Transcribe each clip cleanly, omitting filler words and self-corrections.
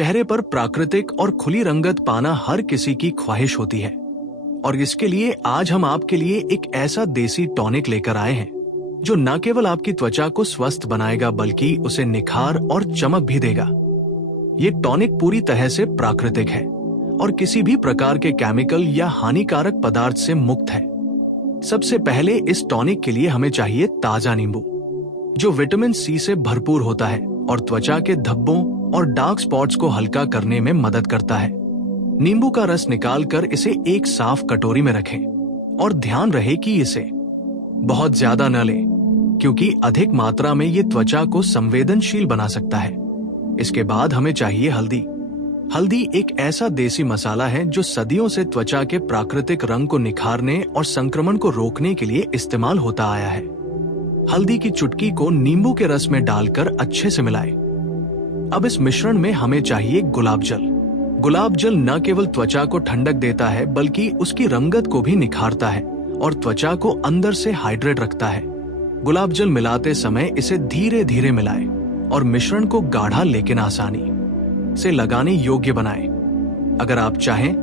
चेहरे पर प्राकृतिक और खुली रंगत पाना हर किसी की ख्वाहिश होती है, और इसके लिए आज हम आपके लिए एक ऐसा देसी टॉनिक लेकर आए हैं जो न केवल आपकी त्वचा को स्वस्थ बनाएगा बल्कि उसे निखार और चमक भी देगा। ये टॉनिक पूरी तरह से प्राकृतिक है और किसी भी प्रकार के केमिकल या हानिकारक पदार्थ से मुक्त है। सबसे पहले इस टॉनिक के लिए हमें चाहिए ताजा नींबू, जो विटामिन सी से भरपूर होता है और त्वचा के धब्बों और डार्क स्पॉट्स को हल्का करने में मदद करता है। नींबू का रस निकालकर इसे एक साफ कटोरी में रखें और ध्यान रहे कि इसे बहुत ज्यादा न लें, क्योंकि अधिक मात्रा में ये त्वचा को संवेदनशील बना सकता है। इसके बाद हमें चाहिए हल्दी। हल्दी एक ऐसा देसी मसाला है जो सदियों से त्वचा के प्राकृतिक रंग को निखारने और संक्रमण को रोकने के लिए इस्तेमाल होता आया है। हल्दी की चुटकी को नींबू के रस में डालकर अच्छे से मिलाएं। अब इस मिश्रण में हमें चाहिए गुलाब जल। गुलाब जल न केवल त्वचा को ठंडक देता है बल्कि उसकी रंगत को भी निखारता है और त्वचा को अंदर से हाइड्रेट रखता है। गुलाब जल मिलाते समय इसे धीरे धीरे मिलाएं और मिश्रण को गाढ़ा लेकिन आसानी से लगाने योग्य बनाएं। अगर आप चाहें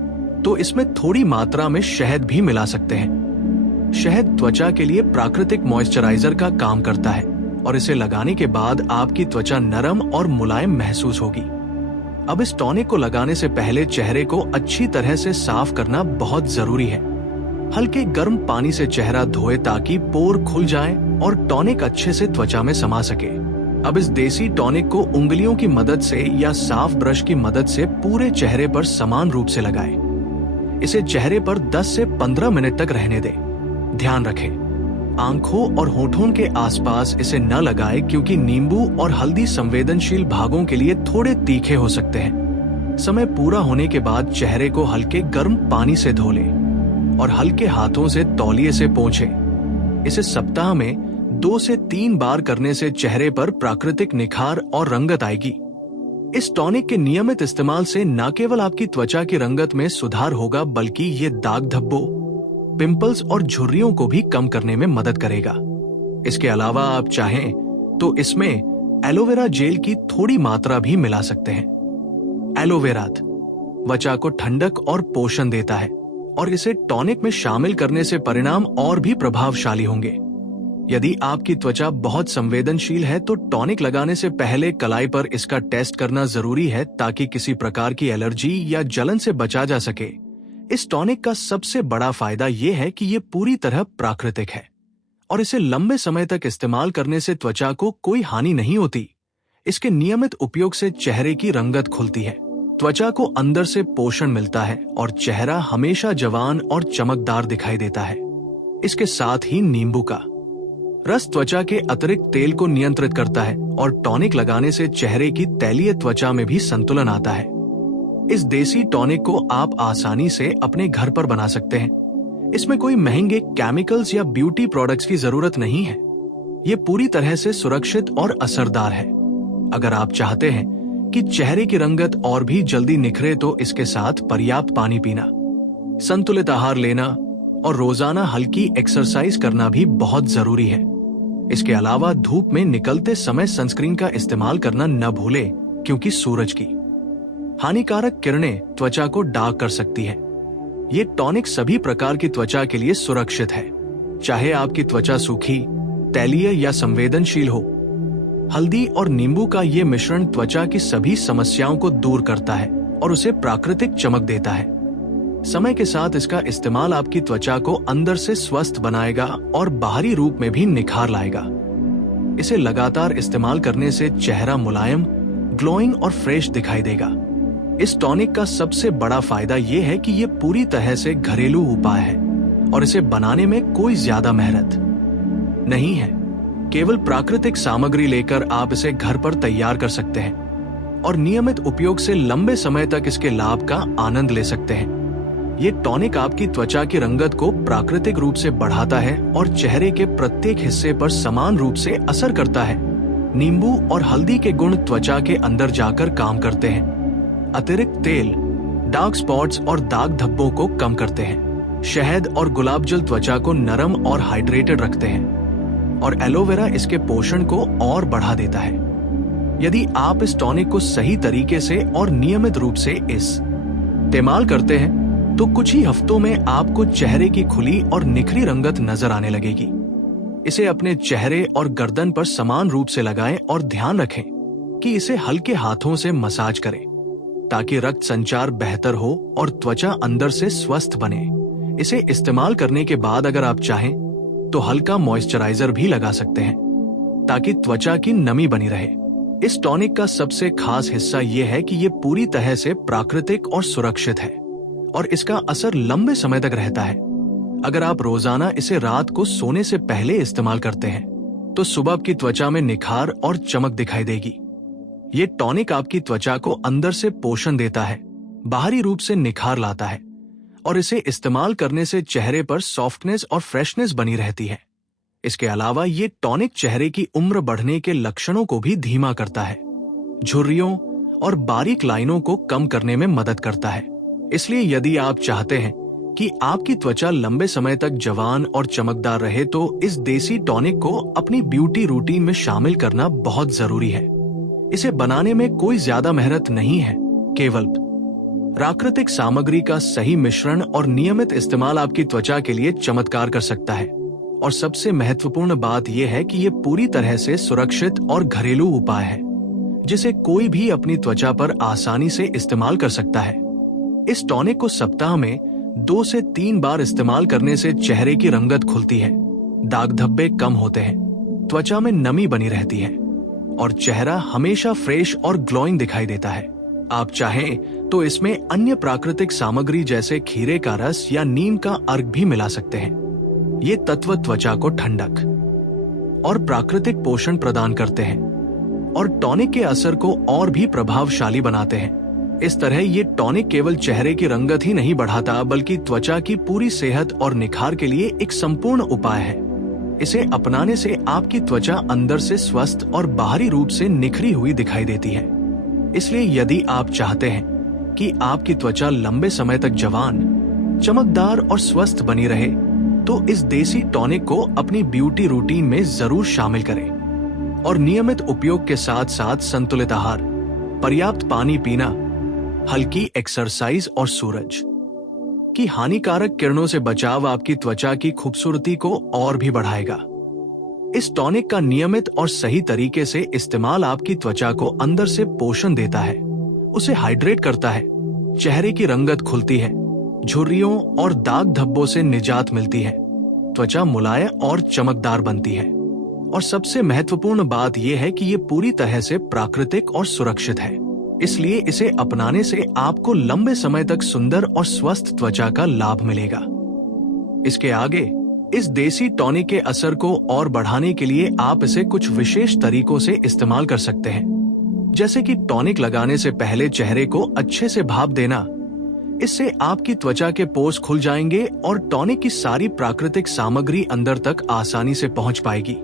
तो इसमें थोड़ी मात्रा में शहद भी मिला सकते हैं। शहद त्वचा के लिए प्राकृतिक मॉइस्चराइजर का काम करता है और इसे लगाने के बाद आपकी त्वचा नरम और मुलायम महसूस होगी। अब इस टॉनिक को लगाने से पहले चेहरे को अच्छी तरह से साफ करना बहुत जरूरी है। हल्के गर्म पानी से चेहरा धोए ताकि पोर खुल जाएं और टॉनिक अच्छे से त्वचा में समा सके। अब इस देसी टॉनिक को उंगलियों की मदद से या साफ ब्रश की मदद से पूरे चेहरे पर समान रूप से लगाएं। इसे चेहरे पर 10 से 15 मिनट तक रहने दें। ध्यान रखें, आंखों और होठों के आसपास इसे न लगाएं क्योंकि नींबू और हल्दी संवेदनशील भागों के लिए थोड़े तीखे हो सकते हैं। समय पूरा होने के बाद चेहरे को हल्के गर्म पानी से धो लें और हल्के हाथों से तौलिए से पोंछें। इसे सप्ताह में 2 से 3 बार करने से चेहरे पर प्राकृतिक निखार और रंगत आएगी। इस टॉनिक के नियमित इस्तेमाल से न केवल आपकी त्वचा की रंगत में सुधार होगा बल्कि ये दाग धब्बों, पिंपल्स और झुर्रियों को भी कम करने में मदद करेगा। इसके अलावा आप चाहें तो इसमें एलोवेरा जेल की थोड़ी मात्रा भी मिला सकते हैं। एलोवेरा त्वचा को ठंडक और पोषण देता है और इसे टॉनिक में शामिल करने से परिणाम और भी प्रभावशाली होंगे। यदि आपकी त्वचा बहुत संवेदनशील है तो टॉनिक लगाने से पहले कलाई पर इसका टेस्ट करना जरूरी है ताकि किसी प्रकार की एलर्जी या जलन से बचा जा सके। इस टॉनिक का सबसे बड़ा फायदा यह है कि ये पूरी तरह प्राकृतिक है और इसे लंबे समय तक इस्तेमाल करने से त्वचा को कोई हानि नहीं होती। इसके नियमित उपयोग से चेहरे की रंगत खुलती है, त्वचा को अंदर से पोषण मिलता है और चेहरा हमेशा जवान और चमकदार दिखाई देता है। इसके साथ ही नींबू का रस त्वचा के अतिरिक्त तेल को नियंत्रित करता है और टॉनिक लगाने से चेहरे की तैलीय त्वचा में भी संतुलन आता है। इस देसी टॉनिक को आप आसानी से अपने घर पर बना सकते हैं। इसमें कोई महंगे केमिकल्स या ब्यूटी प्रोडक्ट्स की जरूरत नहीं है। ये पूरी तरह से सुरक्षित और असरदार है। अगर आप चाहते हैं कि चेहरे की रंगत और भी जल्दी निखरे तो इसके साथ पर्याप्त पानी पीना, संतुलित आहार लेना और रोजाना हल्की एक्सरसाइज करना भी बहुत जरूरी है। इसके अलावा धूप में निकलते समय सनस्क्रीन का इस्तेमाल करना न भूलें क्योंकि सूरज की हानिकारक किरणें त्वचा को डार्क कर सकती है। ये टॉनिक सभी प्रकार की त्वचा के लिए सुरक्षित है, चाहे आपकी त्वचा सूखी, तैलीय या संवेदनशील हो। हल्दी और नींबू का ये मिश्रण त्वचा की सभी समस्याओं को दूर करता है और उसे प्राकृतिक चमक देता है। समय के साथ इसका इस्तेमाल आपकी त्वचा को अंदर से स्वस्थ बनाएगा और बाहरी रूप में भी निखार लाएगा। इसे लगातार इस्तेमाल करने से चेहरा मुलायम, ग्लोइंग और फ्रेश दिखाई देगा। इस टॉनिक का सबसे बड़ा फायदा यह है कि यह पूरी तरह से घरेलू उपाय है और इसे बनाने में कोई ज्यादा मेहनत नहीं है। केवल प्राकृतिक सामग्री लेकर आप इसे घर पर तैयार कर सकते हैं और नियमित उपयोग से लंबे समय तक इसके लाभ का आनंद ले सकते हैं। ये टॉनिक आपकी त्वचा की रंगत को प्राकृतिक रूप से बढ़ाता है और चेहरे के प्रत्येक हिस्से पर समान रूप से असर करता है। नींबू और हल्दी के गुण त्वचा के अंदर जाकर काम करते हैं। अतिरिक्त तेल डार्क स्पॉट्स और दाग धब्बों को कम करते हैं। शहद और गुलाब जल त्वचा को नरम और हाइड्रेटेड रखते हैं और एलोवेरा इसके पोषण को और बढ़ा देता है। यदि आप इस टॉनिक को सही तरीके से और नियमित रूप से इस्तेमाल करते हैं तो कुछ ही हफ्तों में आपको चेहरे की खुली और निखरी रंगत नजर आने लगेगी। इसे अपने चेहरे और गर्दन पर समान रूप से लगाएं और ध्यान रखें कि इसे हल्के हाथों से मसाज करें ताकि रक्त संचार बेहतर हो और त्वचा अंदर से स्वस्थ बने। इसे इस्तेमाल करने के बाद अगर आप चाहें तो हल्का मॉइस्चराइजर भी लगा सकते हैं ताकि त्वचा की नमी बनी रहे। इस टॉनिक का सबसे खास हिस्सा यह है कि यह पूरी तरह से प्राकृतिक और सुरक्षित है और इसका असर लंबे समय तक रहता है। अगर आप रोजाना इसे रात को सोने से पहले इस्तेमाल करते हैं तो सुबह आपकी त्वचा में निखार और चमक दिखाई देगी। ये टॉनिक आपकी त्वचा को अंदर से पोषण देता है, बाहरी रूप से निखार लाता है और इसे इस्तेमाल करने से चेहरे पर सॉफ्टनेस और फ्रेशनेस बनी रहती है। इसके अलावा ये टॉनिक चेहरे की उम्र बढ़ने के लक्षणों को भी धीमा करता है, झुर्रियों और बारीक लाइनों को कम करने में मदद करता है। इसलिए यदि आप चाहते हैं कि आपकी त्वचा लंबे समय तक जवान और चमकदार रहे तो इस देसी टॉनिक को अपनी ब्यूटी रूटीन में शामिल करना बहुत जरूरी है। इसे बनाने में कोई ज्यादा मेहनत नहीं है, केवल प्राकृतिक सामग्री का सही मिश्रण और नियमित इस्तेमाल आपकी त्वचा के लिए चमत्कार कर सकता है। और सबसे महत्वपूर्ण बात यह है कि यह पूरी तरह से सुरक्षित और घरेलू उपाय है जिसे कोई भी अपनी त्वचा पर आसानी से इस्तेमाल कर सकता है। इस टॉनिक को सप्ताह में 2 से 3 बार इस्तेमाल करने से चेहरे की रंगत खुलती है, दाग धब्बे कम होते हैं, त्वचा में नमी बनी रहती है और चेहरा हमेशा फ्रेश और ग्लोइंग दिखाई देता है। आप चाहें तो इसमें अन्य प्राकृतिक सामग्री जैसे खीरे का रस या नीम का अर्क भी मिला सकते हैं। ये तत्व त्वचा को ठंडक और प्राकृतिक पोषण प्रदान करते हैं और टॉनिक के असर को और भी प्रभावशाली बनाते हैं। इस तरह ये टॉनिक केवल चेहरे की रंगत ही नहीं बढ़ाता बल्कि त्वचा की पूरी सेहत और निखार के लिए एक संपूर्ण उपाय है। इसे अपनाने से आपकी त्वचा अंदर से स्वस्थ और बाहरी रूप से निखरी हुई दिखाई देती है। इसलिए यदि आप चाहते हैं कि आपकी त्वचा लंबे समय तक जवान, चमकदार और स्वस्थ बनी रहे तो इस देसी टॉनिक को अपनी ब्यूटी रूटीन में जरूर शामिल करें और नियमित उपयोग के साथ साथ संतुलित आहार, पर्याप्त पानी पीना, हल्की एक्सरसाइज और सूरज की हानिकारक किरणों से बचाव आपकी त्वचा की खूबसूरती को और भी बढ़ाएगा। इस टॉनिक का नियमित और सही तरीके से इस्तेमाल आपकी त्वचा को अंदर से पोषण देता है, उसे हाइड्रेट करता है, चेहरे की रंगत खुलती है, झुर्रियों और दाग धब्बों से निजात मिलती है, त्वचा मुलायम और चमकदार बनती है और सबसे महत्वपूर्ण बात यह है कि ये पूरी तरह से प्राकृतिक और सुरक्षित है। इसलिए इसे अपनाने से आपको लंबे समय तक सुंदर और स्वस्थ त्वचा का लाभ मिलेगा। इसके आगे इस देसी टॉनिक के असर को और बढ़ाने के लिए आप इसे कुछ विशेष तरीकों से इस्तेमाल कर सकते हैं, जैसे कि टॉनिक लगाने से पहले चेहरे को अच्छे से भाप देना। इससे आपकी त्वचा के पोर्स खुल जाएंगे और टॉनिक की सारी प्राकृतिक सामग्री अंदर तक आसानी से पहुंच पाएगी।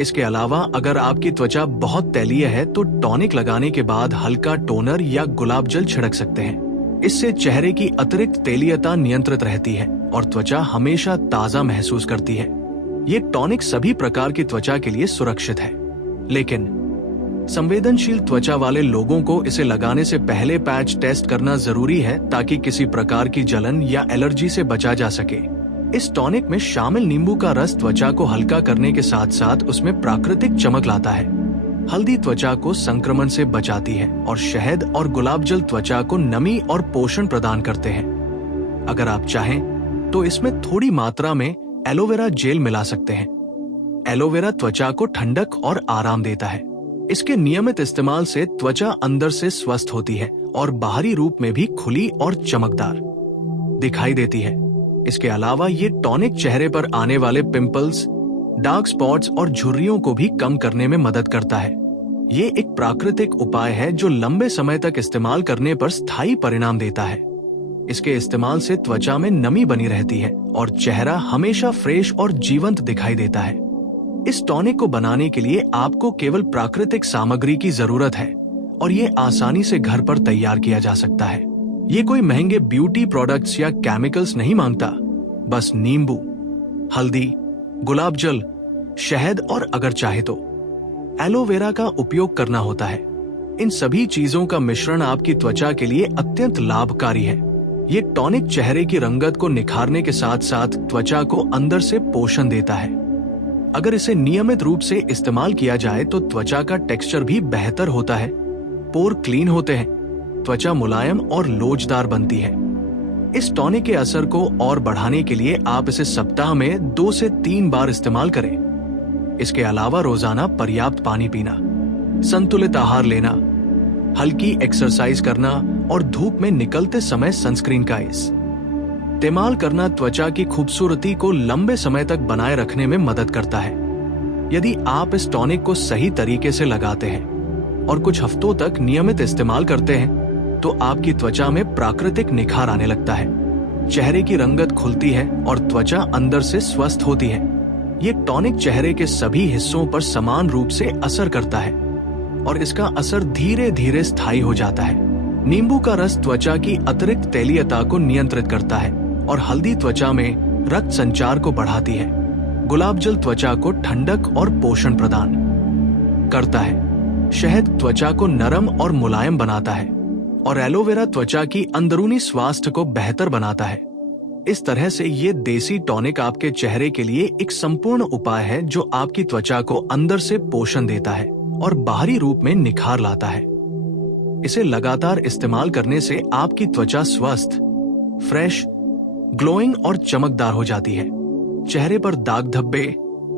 इसके अलावा अगर आपकी त्वचा बहुत तैलीय है तो टॉनिक लगाने के बाद हल्का टोनर या गुलाब जल छिड़क सकते हैं। इससे चेहरे की अतिरिक्त तैलीयता नियंत्रित रहती है और त्वचा हमेशा ताजा महसूस करती है। ये टॉनिक सभी प्रकार की त्वचा के लिए सुरक्षित है, लेकिन संवेदनशील त्वचा वाले लोगों को इसे लगाने से पहले पैच टेस्ट करना जरूरी है ताकि किसी प्रकार की जलन या एलर्जी से बचा जा सके। इस टॉनिक में शामिल नींबू का रस त्वचा को हल्का करने के साथ साथ उसमें प्राकृतिक चमक लाता है। हल्दी त्वचा को संक्रमण से बचाती है और शहद और गुलाब जल त्वचा को नमी और पोषण प्रदान करते हैं। अगर आप चाहें तो इसमें थोड़ी मात्रा में एलोवेरा जेल मिला सकते हैं। एलोवेरा त्वचा को ठंडक और आराम देता है। इसके नियमित इस्तेमाल से त्वचा अंदर से स्वस्थ होती है और बाहरी रूप में भी खुली और चमकदार दिखाई देती है। इसके अलावा ये टॉनिक चेहरे पर आने वाले पिंपल्स, डार्क स्पॉट्स और झुर्रियों को भी कम करने में मदद करता है। ये एक प्राकृतिक उपाय है जो लंबे समय तक इस्तेमाल करने पर स्थायी परिणाम देता है। इसके इस्तेमाल से त्वचा में नमी बनी रहती है और चेहरा हमेशा फ्रेश और जीवंत दिखाई देता है। इस टॉनिक को बनाने के लिए आपको केवल प्राकृतिक सामग्री की जरूरत है और ये आसानी से घर पर तैयार किया जा सकता है। ये कोई महंगे ब्यूटी प्रोडक्ट्स या केमिकल्स नहीं मांगता, बस नींबू, हल्दी, गुलाब जल, शहद और अगर चाहे तो एलोवेरा का उपयोग करना होता है। इन सभी चीजों का मिश्रण आपकी त्वचा के लिए अत्यंत लाभकारी है। ये टॉनिक चेहरे की रंगत को निखारने के साथ साथ त्वचा को अंदर से पोषण देता है। अगर इसे नियमित रूप से इस्तेमाल किया जाए तो त्वचा का टेक्सचर भी बेहतर होता है, पोर क्लीन होते हैं, त्वचा मुलायम और लोचदार बनती है। इस टॉनिक के असर को और बढ़ाने के लिए आप इसे सप्ताह में 2 से 3 बार इस्तेमाल करें। इसके अलावा रोजाना पर्याप्त पानी पीना, संतुलित आहार लेना, हल्की एक्सरसाइज करना और धूप में निकलते समय सनस्क्रीन का इस्तेमाल करना त्वचा की खूबसूरती को लंबे समय तक बनाए रखने में मदद करता है। यदि आप इस टॉनिक को सही तरीके से लगाते हैं और कुछ हफ्तों तक नियमित इस्तेमाल करते हैं तो आपकी त्वचा में प्राकृतिक निखार आने लगता है। चेहरे की रंगत खुलती है और त्वचा अंदर से स्वस्थ होती है। ये टॉनिक चेहरे के सभी हिस्सों पर समान रूप से असर करता है और इसका असर धीरे धीरे स्थायी हो जाता है। नींबू का रस त्वचा की अतिरिक्त तैलीयता को नियंत्रित करता है और हल्दी त्वचा में रक्त संचार को बढ़ाती है। गुलाब जल त्वचा को ठंडक और पोषण प्रदान करता है। शहद त्वचा को नरम और मुलायम बनाता है और एलोवेरा त्वचा की अंदरूनी स्वास्थ्य को बेहतर बनाता है। इस तरह से ये देसी टॉनिक आपके चेहरे के लिए एक संपूर्ण उपाय है जो आपकी त्वचा को अंदर से पोषण देता है और बाहरी रूप में निखार लाता है। इसे लगातार इस्तेमाल करने से आपकी त्वचा स्वस्थ, फ्रेश, ग्लोइंग और चमकदार हो जाती है। चेहरे पर दाग धब्बे,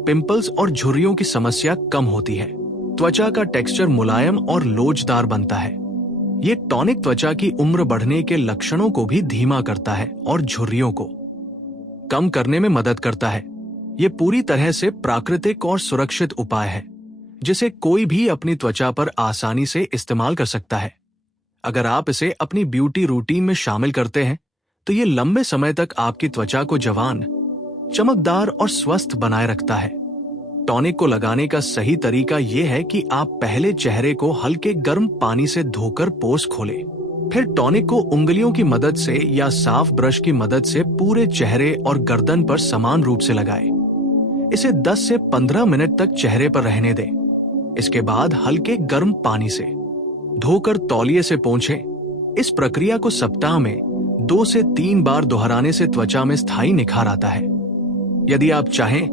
पिंपल्स और झुर्रियों की समस्या कम होती है। त्वचा का टेक्सचर मुलायम और लोचदार बनता है। ये टॉनिक त्वचा की उम्र बढ़ने के लक्षणों को भी धीमा करता है और झुर्रियों को कम करने में मदद करता है। ये पूरी तरह से प्राकृतिक और सुरक्षित उपाय है जिसे कोई भी अपनी त्वचा पर आसानी से इस्तेमाल कर सकता है। अगर आप इसे अपनी ब्यूटी रूटीन में शामिल करते हैं तो ये लंबे समय तक आपकी त्वचा को जवान, चमकदार और स्वस्थ बनाए रखता है। टॉनिक को लगाने का सही तरीका यह है कि आप पहले चेहरे को हल्के गर्म पानी से धोकर पोंछ खोलें। फिर टॉनिक को उंगलियों की मदद से या साफ ब्रश की मदद से पूरे चेहरे और गर्दन पर समान रूप से लगाएं। इसे 10 से 15 मिनट तक चेहरे पर रहने दें। इसके बाद हल्के गर्म पानी से धोकर तौलिए से पोंछें। इस प्रक्रिया को सप्ताह में 2 से 3 बार दोहराने से त्वचा में स्थायी निखार आता है। यदि आप चाहें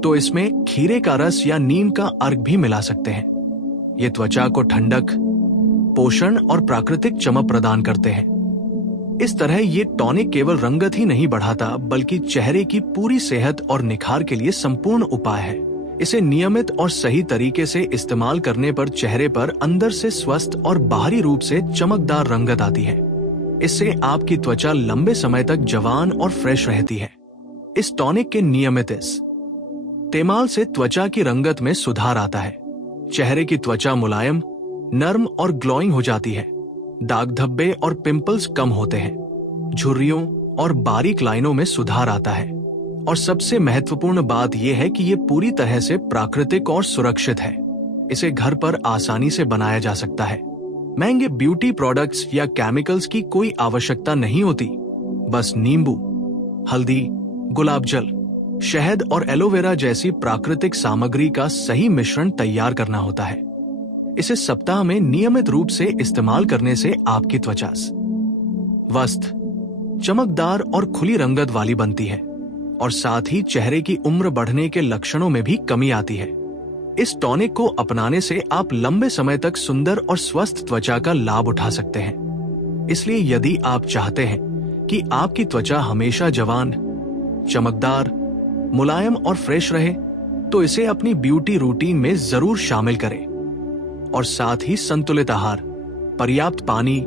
तो इसमें खीरे का रस या नीम का अर्क भी मिला सकते हैं। ये त्वचा को ठंडक, पोषण और प्राकृतिक चमक प्रदान करते हैं। इस तरह ये टॉनिक केवल रंगत ही नहीं बढ़ाता बल्कि चेहरे की पूरी सेहत और निखार के लिए संपूर्ण उपाय है। इसे नियमित और सही तरीके से इस्तेमाल करने पर चेहरे पर अंदर से स्वस्थ और बाहरी रूप से चमकदार रंगत आती है। इससे आपकी त्वचा लंबे समय तक जवान और फ्रेश रहती है। इस टॉनिक के नियमित इस्तेमाल से त्वचा की रंगत में सुधार आता है। चेहरे की त्वचा मुलायम, नर्म और ग्लोइंग हो जाती है। दाग धब्बे और पिंपल्स कम होते हैं। झुर्रियों और बारीक लाइनों में सुधार आता है। और सबसे महत्वपूर्ण बात यह है कि ये पूरी तरह से प्राकृतिक और सुरक्षित है। इसे घर पर आसानी से बनाया जा सकता है। महंगे ब्यूटी प्रोडक्ट्स या केमिकल्स की कोई आवश्यकता नहीं होती। बस नींबू, हल्दी, गुलाब जल, शहद और एलोवेरा जैसी प्राकृतिक सामग्री का सही मिश्रण तैयार करना होता है। इसे सप्ताह में नियमित रूप से इस्तेमाल करने से आपकी त्वचा स्वस्थ, चमकदार और खुली रंगत वाली बनती है और साथ ही चेहरे की उम्र बढ़ने के लक्षणों में भी कमी आती है। इस टॉनिक को अपनाने से आप लंबे समय तक सुंदर और स्वस्थ त्वचा का लाभ उठा सकते हैं। इसलिए यदि आप चाहते हैं कि आपकी त्वचा हमेशा जवान, चमकदार, मुलायम और फ्रेश रहे तो इसे अपनी ब्यूटी रूटीन में जरूर शामिल करें। और साथ ही संतुलित आहार, पर्याप्त पानी,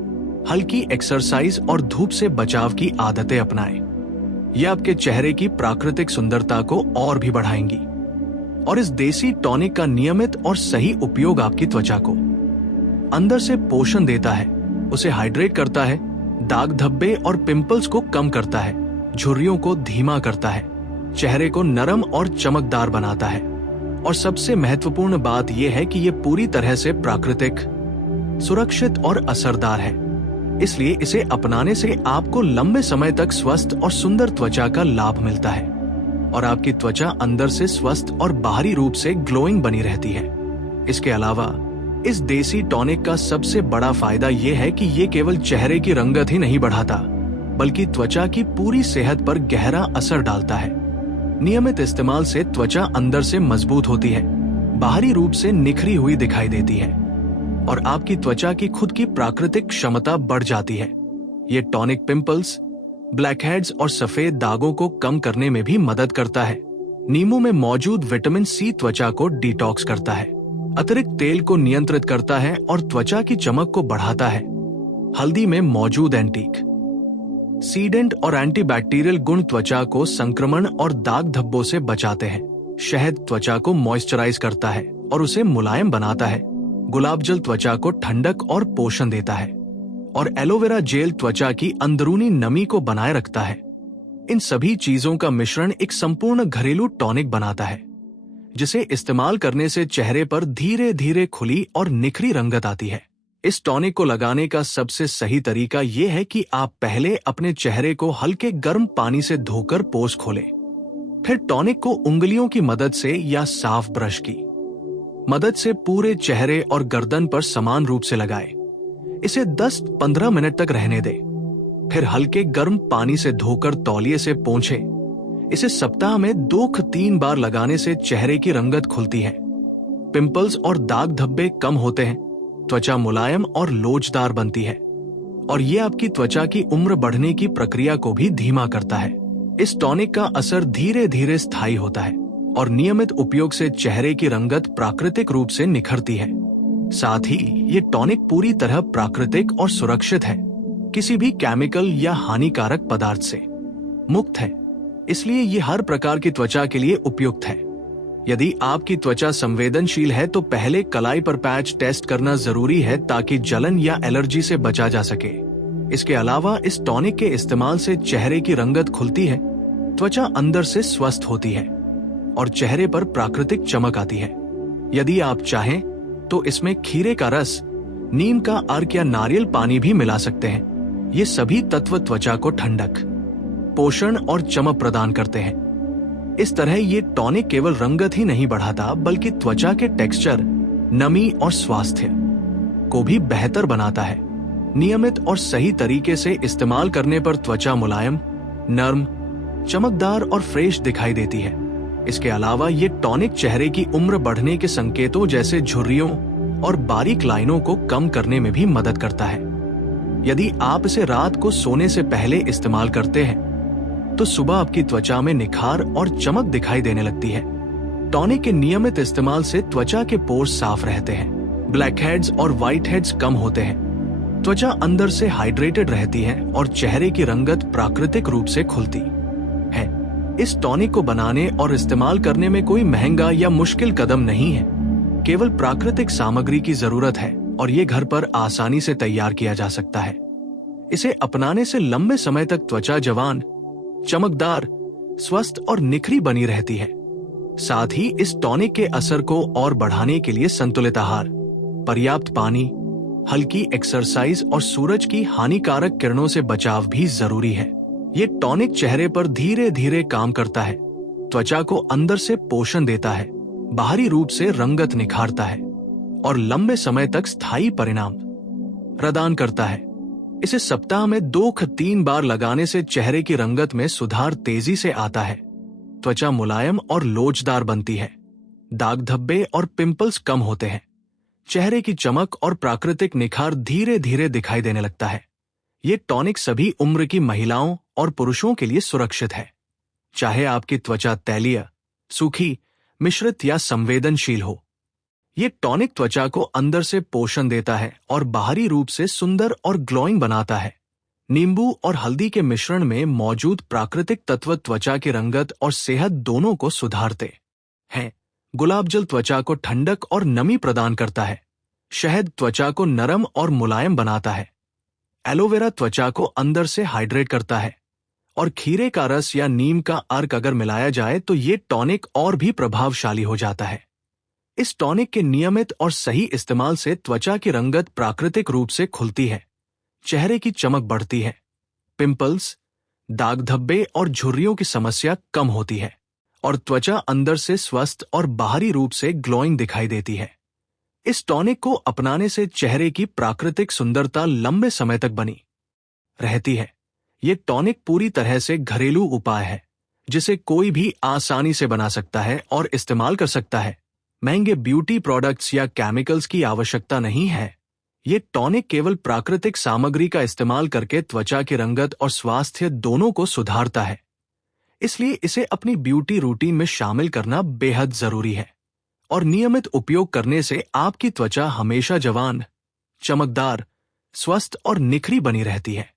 हल्की एक्सरसाइज और धूप से बचाव की आदतें अपनाएं। यह आपके चेहरे की प्राकृतिक सुंदरता को और भी बढ़ाएंगी। और इस देसी टॉनिक का नियमित और सही उपयोग आपकी त्वचा को अंदर से पोषण देता है, उसे हाइड्रेट करता है, दाग धब्बे और पिंपल्स को कम करता है, झुर्रियों को धीमा करता है, चेहरे को नरम और चमकदार बनाता है। और सबसे महत्वपूर्ण बात यह है कि यह पूरी तरह से प्राकृतिक, सुरक्षित और असरदार है। इसलिए इसे अपनाने से आपको लंबे समय तक स्वस्थ और सुंदर त्वचा का लाभ मिलता है और आपकी त्वचा अंदर से स्वस्थ और बाहरी रूप से ग्लोइंग बनी रहती है। इसके अलावा इस देसी टॉनिक का सबसे बड़ा फायदा यह है कि ये केवल चेहरे की रंगत ही नहीं बढ़ाता, बल्कि त्वचा की पूरी सेहत पर गहरा असर डालता है। नियमित इस्तेमाल से त्वचा अंदर से मजबूत होती है, बाहरी रूप से निखरी हुई दिखाई देती है और आपकी त्वचा की खुद की प्राकृतिक क्षमता बढ़ जाती है। ये टॉनिक पिंपल्स, ब्लैकहेड्स और सफेद दागों को कम करने में भी मदद करता है। नींबू में मौजूद विटामिन सी त्वचा को डिटॉक्स करता है, अतिरिक्त तेल को नियंत्रित करता है और त्वचा की चमक को बढ़ाता है। हल्दी में मौजूद एंटीक सीडेंट और एंटीबैक्टीरियल गुण त्वचा को संक्रमण और दाग धब्बों से बचाते हैं। शहद त्वचा को मॉइस्चराइज करता है और उसे मुलायम बनाता है। गुलाब जल त्वचा को ठंडक और पोषण देता है और एलोवेरा जेल त्वचा की अंदरूनी नमी को बनाए रखता है। इन सभी चीजों का मिश्रण एक संपूर्ण घरेलू टॉनिक बनाता है, जिसे इस्तेमाल करने से चेहरे पर धीरे धीरे खुली और निखरी रंगत आती है। इस टॉनिक को लगाने का सबसे सही तरीका यह है कि आप पहले अपने चेहरे को हल्के गर्म पानी से धोकर पोंछ खोलें। फिर टॉनिक को उंगलियों की मदद से या साफ ब्रश की मदद से पूरे चेहरे और गर्दन पर समान रूप से लगाएं। इसे 10-15 मिनट तक रहने दें। फिर हल्के गर्म पानी से धोकर तौलिए से पोंछें। इसे सप्ताह में 2-3 बार लगाने से चेहरे की रंगत खुलती है, पिंपल्स और दाग धब्बे कम होते हैं, त्वचा मुलायम और लोचदार बनती है और ये आपकी त्वचा की उम्र बढ़ने की प्रक्रिया को भी धीमा करता है। इस टॉनिक का असर धीरे धीरे स्थायी होता है और नियमित उपयोग से चेहरे की रंगत प्राकृतिक रूप से निखरती है। साथ ही ये टॉनिक पूरी तरह प्राकृतिक और सुरक्षित है, किसी भी केमिकल या हानिकारक पदार्थ से मुक्त है, इसलिए ये हर प्रकार की त्वचा के लिए उपयुक्त है। यदि आपकी त्वचा संवेदनशील है तो पहले कलाई पर पैच टेस्ट करना जरूरी है ताकि जलन या एलर्जी से बचा जा सके। इसके अलावा इस टॉनिक के इस्तेमाल से चेहरे की रंगत खुलती है, त्वचा अंदर से स्वस्थ होती है और चेहरे पर प्राकृतिक चमक आती है। यदि आप चाहें तो इसमें खीरे का रस, नीम का अर्क या नारियल पानी भी मिला सकते हैं। ये सभी तत्व त्वचा को ठंडक, पोषण और चमक प्रदान करते हैं। इस तरह ये टॉनिक केवल रंगत ही नहीं बढ़ाता, बल्कि त्वचा के टेक्सचर, नमी और स्वास्थ्य को भी बेहतर बनाता है। नियमित और सही तरीके से इस्तेमाल करने पर त्वचा मुलायम, नर्म, चमकदार और फ्रेश दिखाई देती है। इसके अलावा ये टॉनिक चेहरे की उम्र बढ़ने के संकेतों जैसे झुर्रियों और बारीक लाइनों को कम करने में भी मदद करता है। यदि आप इसे रात को सोने से पहले इस्तेमाल करते हैं तो सुबह आपकी त्वचा में निखार और चमक दिखाई देने लगती है। टॉनिक के नियमित इस्तेमाल से त्वचा के पोर्स साफ रहते हैं, ब्लैकहेड्स और व्हाइटहेड्स कम होते हैं, त्वचा अंदर से हाइड्रेटेड रहती है और चेहरे की रंगत प्राकृतिक रूप से खुलती है। इस टॉनिक को बनाने और इस्तेमाल करने में कोई महंगा या मुश्किल कदम नहीं है, केवल प्राकृतिक सामग्री की जरूरत है और ये घर पर आसानी से तैयार किया जा सकता है। इसे अपनाने से लंबे समय तक त्वचा जवान, चमकदार, स्वस्थ और निखरी बनी रहती है। साथ ही इस टॉनिक के असर को और बढ़ाने के लिए संतुलित आहार, पर्याप्त पानी, हल्की एक्सरसाइज और सूरज की हानिकारक किरणों से बचाव भी जरूरी है। ये टॉनिक चेहरे पर धीरे धीरे काम करता है, त्वचा को अंदर से पोषण देता है, बाहरी रूप से रंगत निखारता है और लंबे समय तक स्थायी परिणाम प्रदान करता है। इसे सप्ताह में 2-3 बार लगाने से चेहरे की रंगत में सुधार तेजी से आता है, त्वचा मुलायम और लोचदार बनती है, दाग धब्बे और पिंपल्स कम होते हैं, चेहरे की चमक और प्राकृतिक निखार धीरे धीरे दिखाई देने लगता है। ये टॉनिक सभी उम्र की महिलाओं और पुरुषों के लिए सुरक्षित है, चाहे आपकी त्वचा तैलीय, सूखी, मिश्रित या संवेदनशील हो। ये टॉनिक त्वचा को अंदर से पोषण देता है और बाहरी रूप से सुंदर और ग्लोइंग बनाता है। नींबू और हल्दी के मिश्रण में मौजूद प्राकृतिक तत्व त्वचा की रंगत और सेहत दोनों को सुधारते हैं। गुलाब जल त्वचा को ठंडक और नमी प्रदान करता है, शहद त्वचा को नरम और मुलायम बनाता है, एलोवेरा त्वचा को अंदर से हाइड्रेट करता है और खीरे का रस या नीम का अर्क अगर मिलाया जाए तो ये टॉनिक और भी प्रभावशाली हो जाता है। इस टॉनिक के नियमित और सही इस्तेमाल से त्वचा की रंगत प्राकृतिक रूप से खुलती है, चेहरे की चमक बढ़ती है, पिंपल्स, दाग धब्बे और झुर्रियों की समस्या कम होती है और त्वचा अंदर से स्वस्थ और बाहरी रूप से ग्लोइंग दिखाई देती है। इस टॉनिक को अपनाने से चेहरे की प्राकृतिक सुंदरता लंबे समय तक बनी रहती है। ये टॉनिक पूरी तरह से घरेलू उपाय है जिसे कोई भी आसानी से बना सकता है और इस्तेमाल कर सकता है। महंगे ब्यूटी प्रोडक्ट्स या केमिकल्स की आवश्यकता नहीं है। ये टॉनिक केवल प्राकृतिक सामग्री का इस्तेमाल करके त्वचा की रंगत और स्वास्थ्य दोनों को सुधारता है। इसलिए इसे अपनी ब्यूटी रूटीन में शामिल करना बेहद जरूरी है और नियमित उपयोग करने से आपकी त्वचा हमेशा जवान, चमकदार, स्वस्थ और निखरी बनी रहती है।